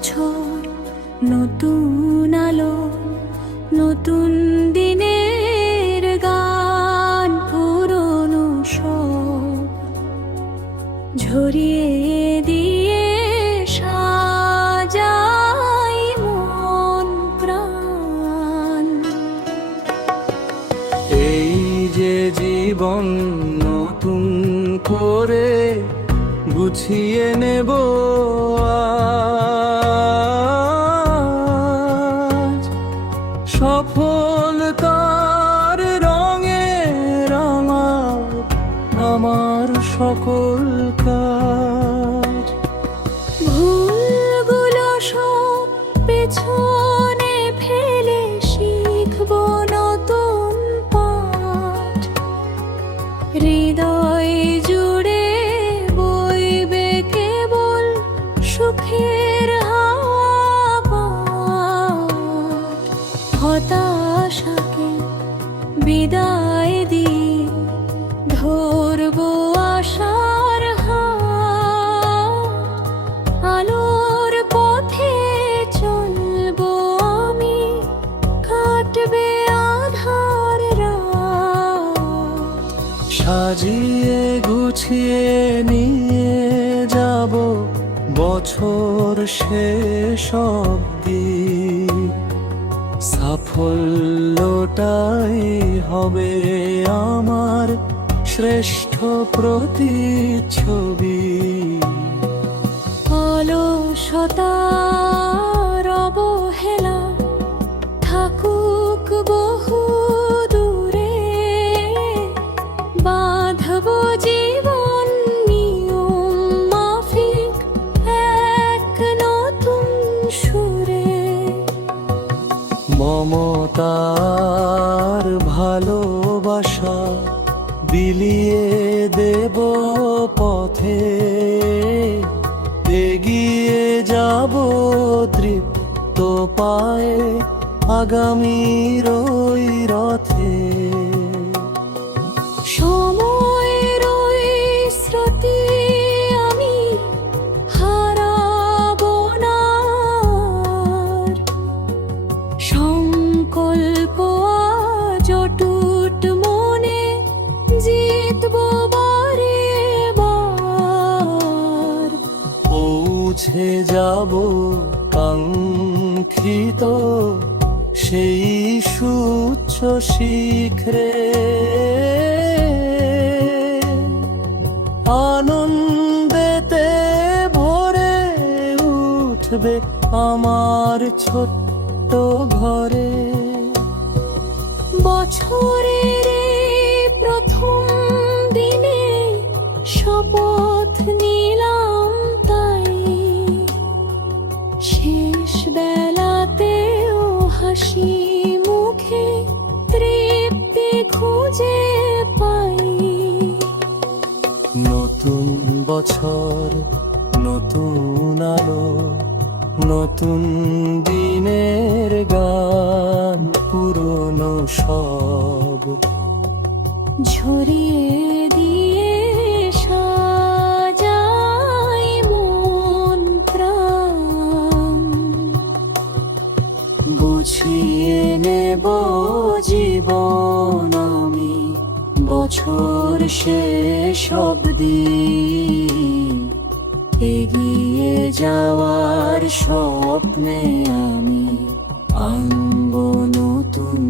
বছর, নতুন আলো, নতুন দিনের গান, পুরনো সব ঝরিয়ে দিয়ে সাজাই মন প্রাণ। এই যে জীবন নতুন করে গুছিয়ে নেব আজ, সফলতার রঙে রাঙাব আমার সকল কাজ। ভুলগুলো সব পেছনে ফেলে শিখব নতুন পাঠ, হৃদয় জুড়ে বইবে কেবল সুখের হাওয়া। হতাশাকে বিদায় দিয়ে ধরব আশার হাত, আলোর পথে চলব আমি, কাটবে আধার রাত। সাজিয়ে গুছিয়ে নিয়ে যাব বছর শেষ অবধি, সাফল্যটাই হবে আমার শ্রেষ্ঠ প্রতিচ্ছবি। অলসতার অবহেলা থাকুক বহু দূরে, বাঁধব জীবন নিয়ম মাফিক এক নতুন সুরে। মমতার ভালোবাসা বিলিয়ে দেব পথে, এগিয়ে যাব তৃপ্ত পায়ে আগামীর ওই রথে। সময়ের ওই স্মৃতি আমি হারাবো না আর, সংকল্প আজ অটুট মনে জিতবো বারে বার। পৌঁছে যাব কাঙ্ক্ষিত সেই সুউচ্চ শিখরে, আনন্দেতে ভরে উঠবে আমার ছোট্ট ঘরে। বছরের এই প্রথম দিনে শপথ নিলাম তাই, শেষ বেলাতেও হাসি মুখে তৃপ্তি খুঁজে পাই। নতুন বছর, নতুন আলো, নতুন দিনের গান, পুরনো সব ঝরিয়ে দিয়ে সাজাই মন প্রাণ। গুছিয়ে নেব জীবন আমি বছর শেষ অবধি, এগিয়ে যাওয়ার স্বপ্নে আমি আনব নতুন